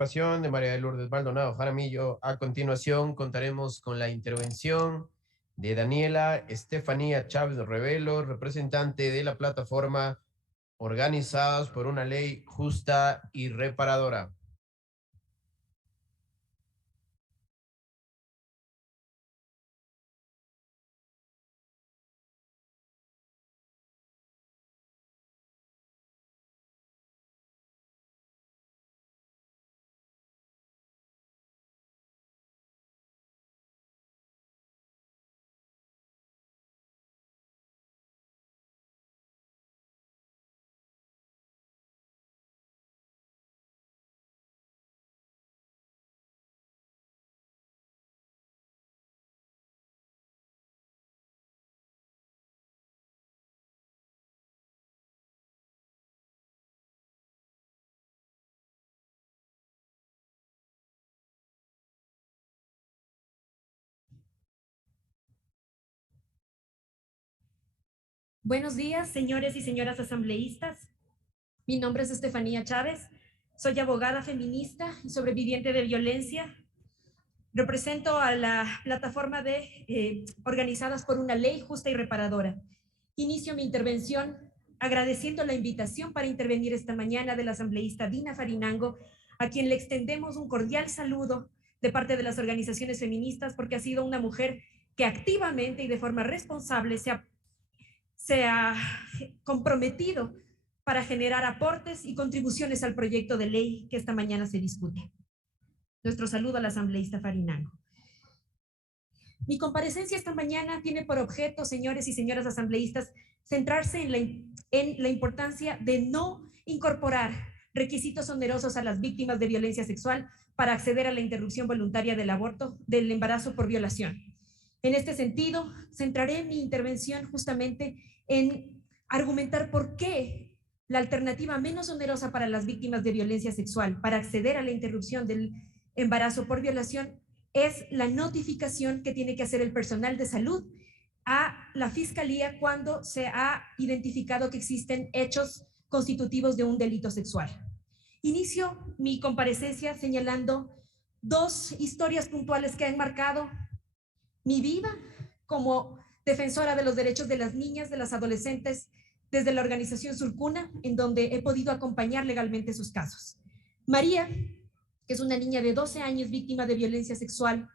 participación de María de Lourdes Maldonado Jaramillo. A continuación contaremos con la intervención de Daniela Estefanía Chávez Revelo, representante de la plataforma Organizadas por una Ley Justa y Reparadora. Buenos días, señores y señoras asambleístas. Mi nombre es Estefanía Chávez. Soy abogada feminista y sobreviviente de violencia. Represento a la plataforma de Organizadas por una Ley Justa y Reparadora. Inicio mi intervención agradeciendo la invitación para intervenir esta mañana de la asambleísta Dina Farinango, a quien le extendemos un cordial saludo de parte de las organizaciones feministas, porque ha sido una mujer que activamente y de forma responsable se ha comprometido para generar aportes y contribuciones al proyecto de ley que esta mañana se discute. Nuestro saludo al asambleísta Farinango. Mi comparecencia esta mañana tiene por objeto, señores y señoras asambleístas, centrarse en la importancia de no incorporar requisitos onerosos a las víctimas de violencia sexual para acceder a la interrupción voluntaria del aborto, del embarazo por violación. En este sentido, centraré mi intervención justamente en argumentar por qué la alternativa menos onerosa para las víctimas de violencia sexual para acceder a la interrupción del embarazo por violación es la notificación que tiene que hacer el personal de salud a la fiscalía cuando se ha identificado que existen hechos constitutivos de un delito sexual. Inicio mi comparecencia señalando dos historias puntuales que han marcado mi vida como defensora de los derechos de las niñas, de las adolescentes, desde la organización Surcuna, en donde he podido acompañar legalmente sus casos. María, que es una niña de 12 años víctima de violencia sexual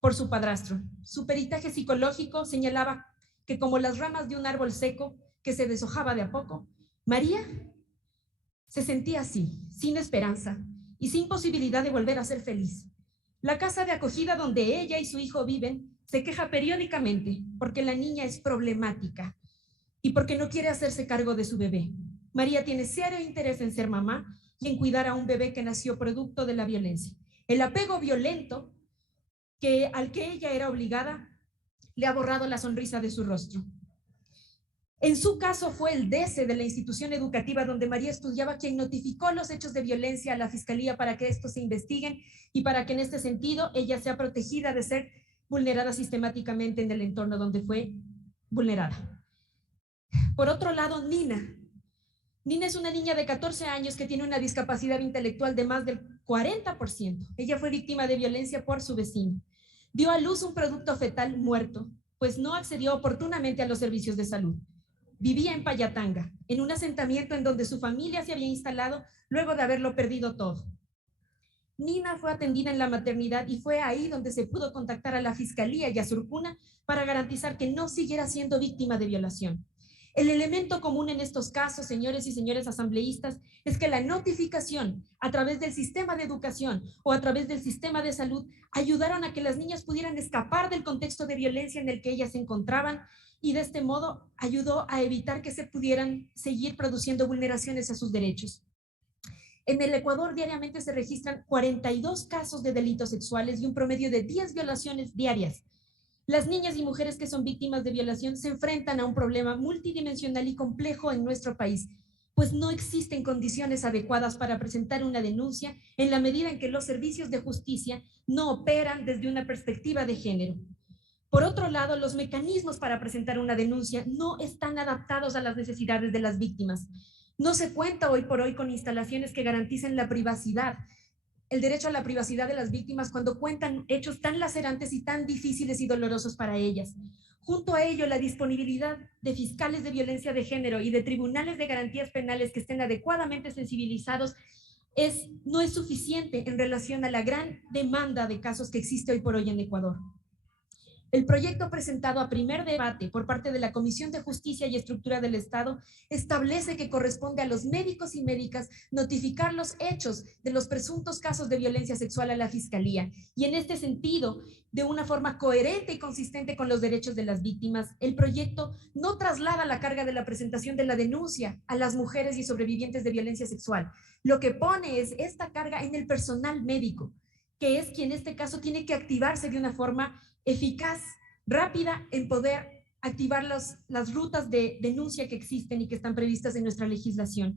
por su padrastro. Su peritaje psicológico señalaba que como las ramas de un árbol seco que se deshojaba de a poco, María se sentía así, sin esperanza y sin posibilidad de volver a ser feliz. La casa de acogida donde ella y su hijo viven se queja periódicamente porque la niña es problemática y porque no quiere hacerse cargo de su bebé. María tiene serio interés en ser mamá y en cuidar a un bebé que nació producto de la violencia. El apego violento al que ella era obligada le ha borrado la sonrisa de su rostro. En su caso fue el DECE de la institución educativa donde María estudiaba quien notificó los hechos de violencia a la fiscalía para que estos se investiguen y para que en este sentido ella sea protegida de ser vulnerada sistemáticamente en el entorno donde fue vulnerada. Por otro lado, Nina es una niña de 14 años que tiene una discapacidad intelectual de más del 40%. Ella fue víctima de violencia por su vecino. Dio a luz un producto fetal muerto, pues no accedió oportunamente a los servicios de salud. Vivía en Payatanga, en un asentamiento en donde su familia se había instalado luego de haberlo perdido todo. Nina fue atendida en la maternidad y fue ahí donde se pudo contactar a la Fiscalía y a Surcuna para garantizar que no siguiera siendo víctima de violación. El elemento común en estos casos, señores y señores asambleístas, es que la notificación a través del sistema de educación o a través del sistema de salud ayudaron a que las niñas pudieran escapar del contexto de violencia en el que ellas se encontraban y de este modo ayudó a evitar que se pudieran seguir produciendo vulneraciones a sus derechos. En el Ecuador diariamente se registran 42 casos de delitos sexuales y un promedio de 10 violaciones diarias. Las niñas y mujeres que son víctimas de violación se enfrentan a un problema multidimensional y complejo en nuestro país, pues no existen condiciones adecuadas para presentar una denuncia en la medida en que los servicios de justicia no operan desde una perspectiva de género. Por otro lado, los mecanismos para presentar una denuncia no están adaptados a las necesidades de las víctimas. No se cuenta hoy por hoy con instalaciones que garanticen la privacidad el derecho a la privacidad de las víctimas cuando cuentan hechos tan lacerantes y tan difíciles y dolorosos para ellas. Junto a ello, la disponibilidad de fiscales de violencia de género y de tribunales de garantías penales que estén adecuadamente sensibilizados no es suficiente en relación a la gran demanda de casos que existe hoy por hoy en Ecuador. El proyecto presentado a primer debate por parte de la Comisión de Justicia y Estructura del Estado establece que corresponde a los médicos y médicas notificar los hechos de los presuntos casos de violencia sexual a la Fiscalía. Y en este sentido, de una forma coherente y consistente con los derechos de las víctimas, el proyecto no traslada la carga de la presentación de la denuncia a las mujeres y sobrevivientes de violencia sexual. Lo que pone es esta carga en el personal médico, que es quien en este caso tiene que activarse de una forma eficaz, rápida, en poder activar las rutas de denuncia que existen y que están previstas en nuestra legislación.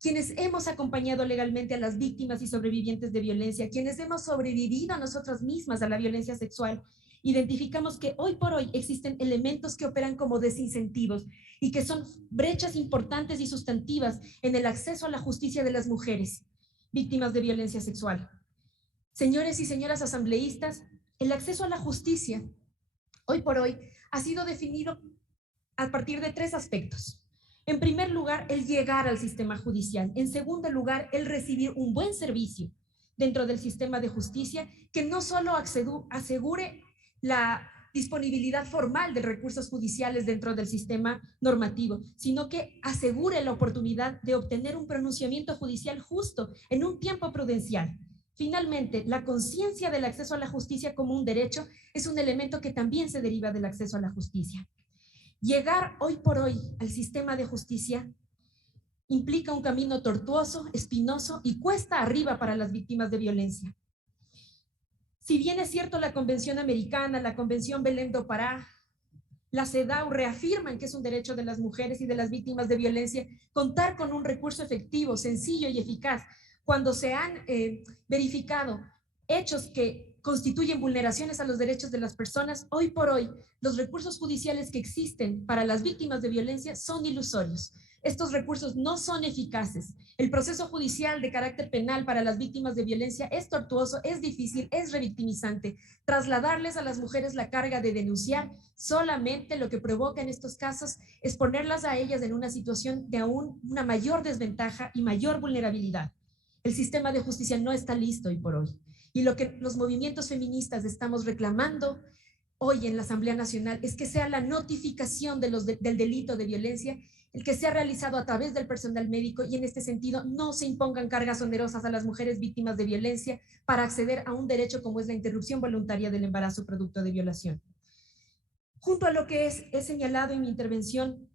Quienes hemos acompañado legalmente a las víctimas y sobrevivientes de violencia, quienes hemos sobrevivido a nosotras mismas a la violencia sexual, identificamos que hoy por hoy existen elementos que operan como desincentivos y que son brechas importantes y sustantivas en el acceso a la justicia de las mujeres víctimas de violencia sexual. Señores y señoras asambleístas, el acceso a la justicia, hoy por hoy, ha sido definido a partir de 3 aspectos. En primer lugar, el llegar al sistema judicial. En segundo lugar, el recibir un buen servicio dentro del sistema de justicia que no solo asegure la disponibilidad formal de recursos judiciales dentro del sistema normativo, sino que asegure la oportunidad de obtener un pronunciamiento judicial justo en un tiempo prudencial. Finalmente, la conciencia del acceso a la justicia como un derecho es un elemento que también se deriva del acceso a la justicia. Llegar hoy por hoy al sistema de justicia implica un camino tortuoso, espinoso y cuesta arriba para las víctimas de violencia. Si bien es cierto, la Convención Americana, la Convención Belém do Pará, la CEDAW reafirman que es un derecho de las mujeres y de las víctimas de violencia contar con un recurso efectivo, sencillo y eficaz cuando se han verificado hechos que constituyen vulneraciones a los derechos de las personas. Hoy por hoy, los recursos judiciales que existen para las víctimas de violencia son ilusorios. Estos recursos no son eficaces. El proceso judicial de carácter penal para las víctimas de violencia es tortuoso, es difícil, es revictimizante. Trasladarles a las mujeres la carga de denunciar solamente lo que provoca en estos casos es ponerlas a ellas en una situación de aún una mayor desventaja y mayor vulnerabilidad. El sistema de justicia no está listo hoy por hoy. Y lo que los movimientos feministas estamos reclamando hoy en la Asamblea Nacional es que sea la notificación del delito de violencia, el que sea realizado a través del personal médico, y en este sentido no se impongan cargas onerosas a las mujeres víctimas de violencia para acceder a un derecho como es la interrupción voluntaria del embarazo producto de violación. Junto a lo que he señalado en mi intervención,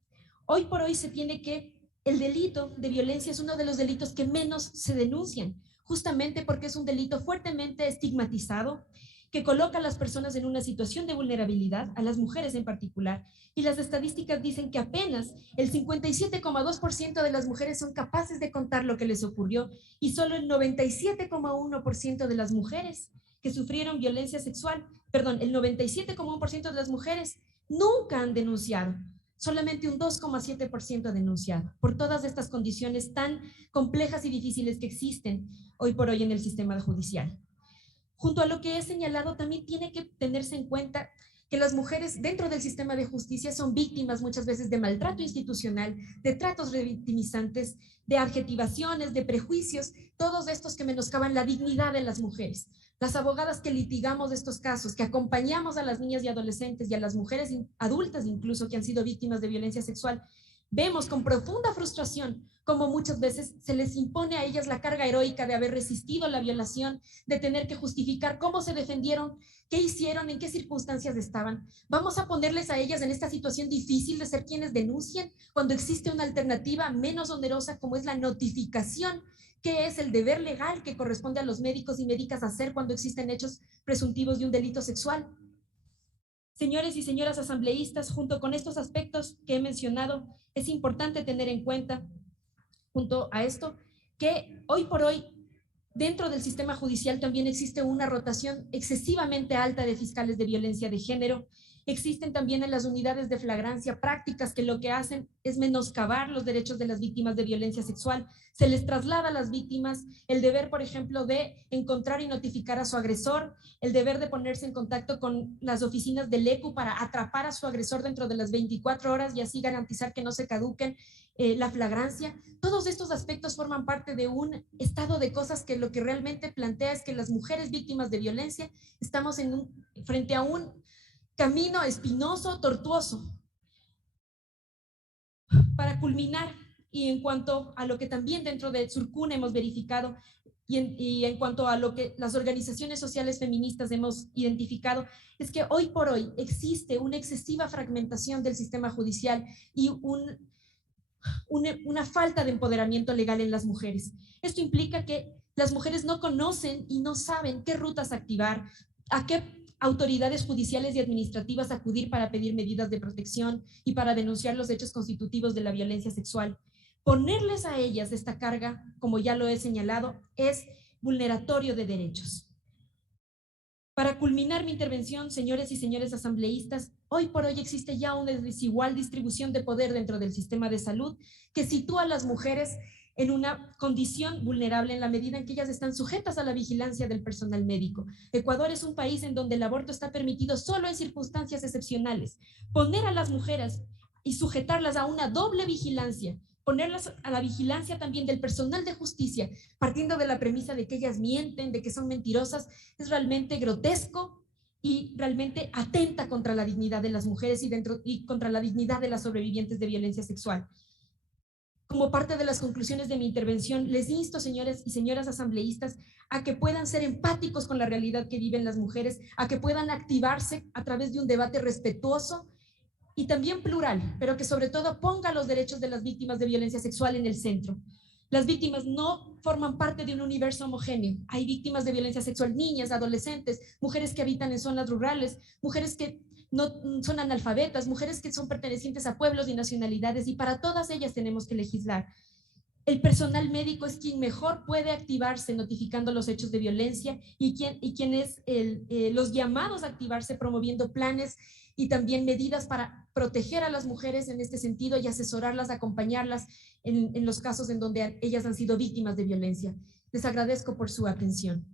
hoy por hoy se tiene que el delito de violencia es uno de los delitos que menos se denuncian, justamente porque es un delito fuertemente estigmatizado, que coloca a las personas en una situación de vulnerabilidad, a las mujeres en particular, y las estadísticas dicen que apenas el 57,2% de las mujeres son capaces de contar lo que les ocurrió, y solo el 97,1% de las mujeres que sufrieron violencia sexual, el 97,1% de las mujeres nunca han denunciado. Solamente un 2,7% ha denunciado por todas estas condiciones tan complejas y difíciles que existen hoy por hoy en el sistema judicial. Junto a lo que he señalado, también tiene que tenerse en cuenta que las mujeres dentro del sistema de justicia son víctimas muchas veces de maltrato institucional, de tratos revictimizantes, de adjetivaciones, de prejuicios, todos estos que menoscaban la dignidad de las mujeres. Las abogadas que litigamos estos casos, que acompañamos a las niñas y adolescentes y a las mujeres adultas incluso que han sido víctimas de violencia sexual, vemos con profunda frustración cómo muchas veces se les impone a ellas la carga heroica de haber resistido la violación, de tener que justificar cómo se defendieron, qué hicieron, en qué circunstancias estaban. Vamos a ponerles a ellas en esta situación difícil de ser quienes denuncien cuando existe una alternativa menos onerosa como es la notificación, que es el deber legal que corresponde a los médicos y médicas hacer cuando existen hechos presuntivos de un delito sexual. Señores y señoras asambleístas, junto con estos aspectos que he mencionado, es importante tener en cuenta, junto a esto, que hoy por hoy, dentro del sistema judicial también existe una rotación excesivamente alta de fiscales de violencia de género, Existen también en las unidades de flagrancia prácticas que lo que hacen es menoscabar los derechos de las víctimas de violencia sexual. Se les traslada a las víctimas el deber, por ejemplo, de encontrar y notificar a su agresor, el deber de ponerse en contacto con las oficinas del ECU para atrapar a su agresor dentro de las 24 horas y así garantizar que no se caduquen la flagrancia. Todos estos aspectos forman parte de un estado de cosas que lo que realmente plantea es que las mujeres víctimas de violencia estamos frente a un camino espinoso, tortuoso. Para culminar, y en cuanto a lo que también dentro de Surcún hemos verificado, y en cuanto a lo que las organizaciones sociales feministas hemos identificado, es que hoy por hoy existe una excesiva fragmentación del sistema judicial y una falta de empoderamiento legal en las mujeres. Esto implica que las mujeres no conocen y no saben qué rutas activar, a qué autoridades judiciales y administrativas acudir para pedir medidas de protección y para denunciar los hechos constitutivos de la violencia sexual. Ponerles a ellas esta carga, como ya lo he señalado, es vulneratorio de derechos. Para culminar mi intervención, señores y señores asambleístas, hoy por hoy existe ya una desigual distribución de poder dentro del sistema de salud que sitúa a las mujeres en una condición vulnerable en la medida en que ellas están sujetas a la vigilancia del personal médico. Ecuador es un país en donde el aborto está permitido solo en circunstancias excepcionales. Poner a las mujeres y sujetarlas a una doble vigilancia, ponerlas a la vigilancia también del personal de justicia, partiendo de la premisa de que ellas mienten, de que son mentirosas, es realmente grotesco y realmente atenta contra la dignidad de las mujeres y contra la dignidad de las sobrevivientes de violencia sexual. Como parte de las conclusiones de mi intervención, les insto, señores y señoras asambleístas, a que puedan ser empáticos con la realidad que viven las mujeres, a que puedan activarse a través de un debate respetuoso y también plural, pero que sobre todo ponga los derechos de las víctimas de violencia sexual en el centro. Las víctimas no forman parte de un universo homogéneo. Hay víctimas de violencia sexual, niñas, adolescentes, mujeres que habitan en zonas rurales, mujeres que no son analfabetas, mujeres que son pertenecientes a pueblos y nacionalidades, y para todas ellas tenemos que legislar. El personal médico es quien mejor puede activarse notificando los hechos de violencia y quien es los llamados a activarse promoviendo planes y también medidas para proteger a las mujeres en este sentido y asesorarlas, acompañarlas en los casos en donde ellas han sido víctimas de violencia. Les agradezco por su atención.